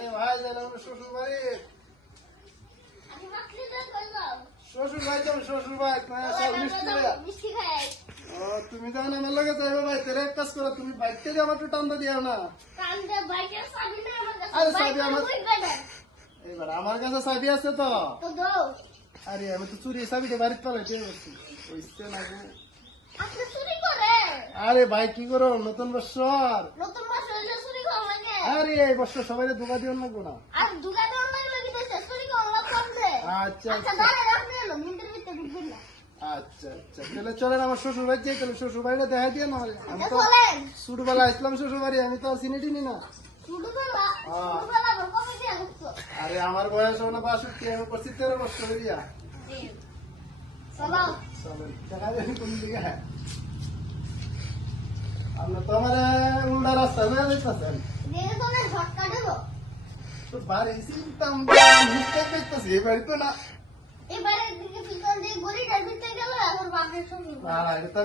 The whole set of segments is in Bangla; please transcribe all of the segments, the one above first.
আরে ভাই যাইলাম শ্বশুর বাড়ি। শ্বশুর ভাই যাবো, শ্বশুর ভাই সব মিষ্টি খাই। ও তুমি যখন আমার লগে যাইবে ভাই, তোর এক কাজ করো, তুমি বাইকটা দিয়ে আমার একটু টান্দা দিও না। আরে চাবি আমার, এবার আমার কাছে চাবি আছে তো। আরে আমি তো চুরি চাবিটা বাড়িতে পালাইতে পারছি। ওইসে না গো। আরে ভাই কি করো, নতুন বছর। আরে এই বছর সবাই ধোকা দিও না গো না। আচ্ছা আচ্ছা তাহলে চলেন আমার শ্বশুর বাড়ি যাই, তাহলে শ্বশুর বাড়িটা দেখা দিয়ে না। আমি তো ছোটবেলা আসলাম শ্বশুর বাড়ি, আমি তো আর চিনি টিনি না। আরে আমার বয়স হলো 62, আমি করছি 13 বছর হইয়া। চলেন দেখা যাবে কোন দিকে। আমরা তো আমার উল্টা রাস্তা না দেখতেছেন তো বাড়ি চিন্তাম মিস্টেক দেখতেছি, এই বাড়ি তো না।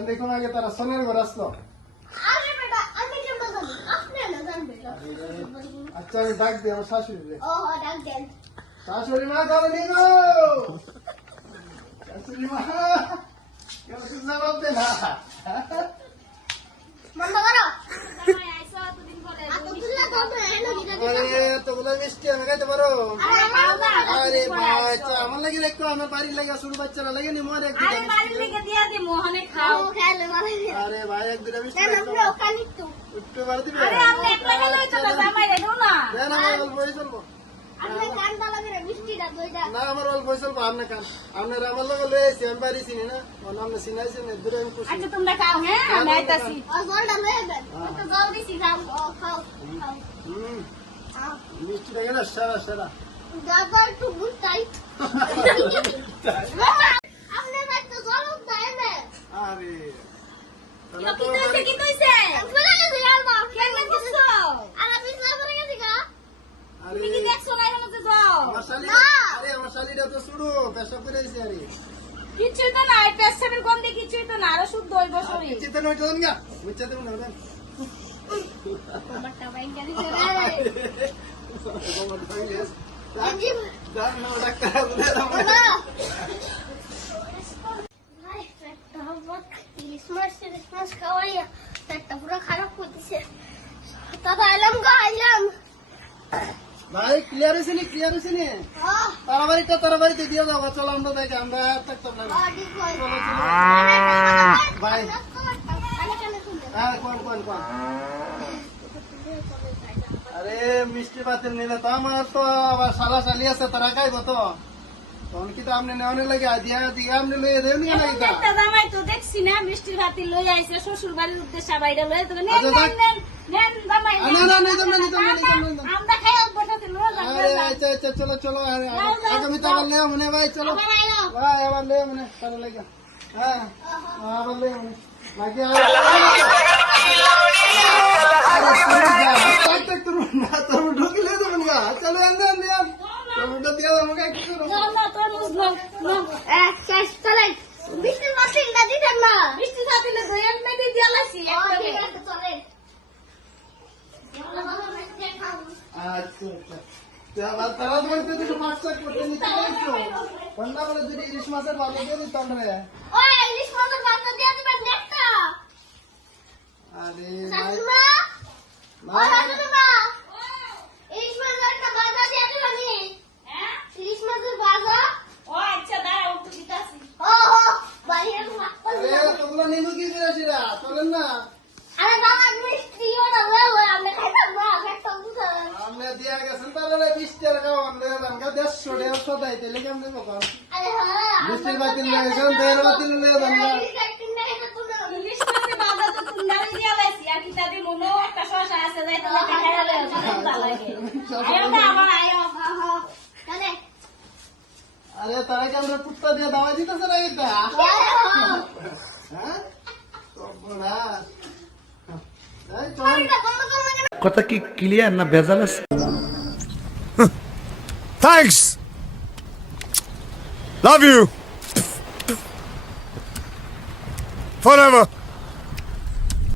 দেখুন আগে তারা সোনের ঘর আসলো। আচ্ছা আমি ডাক দিই আমার শাশুড়ি। শাশুড়ি মা ঘরে নিয়ে গো, শাশুড়ি মা জবাব দে না। মিষ্টি আমি খাইতে পারো? আরে ভাই আমার লাগে একটু, আমার বাড়ির লাগে ছোট বাচ্চারা লাগে নি। মোর এক আরে ভাই এক দুটা মিষ্টি উঠতে পারে দিবে। না আমার অল্প চলবো, আপনার কান আপনার আমার লগে লয়ে আইছি, আমি বাড়ি চিনি না। আপনি চিনাইছেন দূরে আমি খুশি। আচ্ছা তোমরা খাও, হ্যাঁ আমি আইতাছি। মিষ্টিটা গেল সারা সারা। আরে আমার শালিটা তো শুরু পেশাব করে আইছি। আরে কিছুই তো নাই, পেশাবের গন্ধে কিছুই তো না, আরো শুদ্ধ হইব শরীর। চিন্তা নয় চলুন গা, বুঝতে দেব না দেন। আমারটা বাইঙ্গা দিছে রে। ডাক না ডাক্তার বলে দাও। ক্রিসমাস খাওয়াইয়া পেটটা পুরো খারাপ করতেছে। তারপর আইলাম গো, আইলাম ভাই ক্লিয়ার হয়েছে নি, ক্লিয়ার হয়েছে নি। তারা বাড়িতে দিয়ে যাবো। চলো আমরা দেখে আমরা থাকতাম না ভাই। হ্যাঁ কোন কোন কোন। আরে মিষ্টি পাতিল নিলে তো আমার তো আবার শালা শালি আছে, তারা খাইবো তো। তখন কি তো আপনি নেওয়ানোর লাগে দিয়া দিয়ে আপনি লইয়ে দেন নি নাকি? একটা জামাই তো দেখছি না মিষ্টির ভাতি লই আইছে শ্বশুর বাড়ির উদ্দেশ্যে, বাইরে লই তো নেন নেন জামাই। আমরা খাই বসাতে লই যান। আরে আচ্ছা আচ্ছা চলো চলো। আগামী তো আবার লেও মনে ভাই, চলো ভাই আবার লেও মনে তাহলে লাগে। হ্যাঁ আবার লেও মনে নাকি ঢুকিলে দেবেন গা। চলো টমেটো দিয়ে আমাকে একটু বৃষ্টির মাসে না দিতেন না। মিষ্টি ভাতিলে দয়াল মেদি দিয়ালাছি একদম। আচ্ছা আচ্ছা তারা ধরতে দিকে মাছটা করতে নিতে পারছো। বন্যা বলে যদি ইলিশ মাছের ভালো দিয়ে দিতাম রে। ওই ইলিশ মাছের ভাতটা দিয়ে দিবেন একটা। আরে শাশুড়া ও শাশুড়া, ইলিশ মাছের একটা ভাজা দিয়ে দিবেন নি। হ্যাঁ ইলিশ মাছের ভাজা। ও আচ্ছা দাঁড়াও একটু দিতাছি। ও বাইরে মাছ। আরে তোমরা নিমু কি দিরাছিরা চলেন না। আরে বাবা মিষ্টিও না লও, আমরা খাইতাম না একটা বুঝান। আমরা দিয়া গেছেন তাহলে 20 টাকা আমরা দামকা 150 টাকা সদাই তেলে কেমন দেব কর। আরে হ্যাঁ মিষ্টির বাতিল লাগে গেছেন 13 বাতিল লয়ে দাম না। ইলিশ মাছের বাজা তো তুন্ডারি দিয়ালাছি, আর কি তাদের মনে একটা শশা আছে যাইতে লাগে খাইলে ভালো লাগে। আয়ো না আবার আয়ো। চলে আরে তারা কি আমরা কুত্তা দিয়ে দাওয়া দিতেছে না এটা? হ্যাঁ তো বড়া এই চল। কথা কি ক্লিয়ার না ভেজাল আছে? Thanks. Love you. Forever.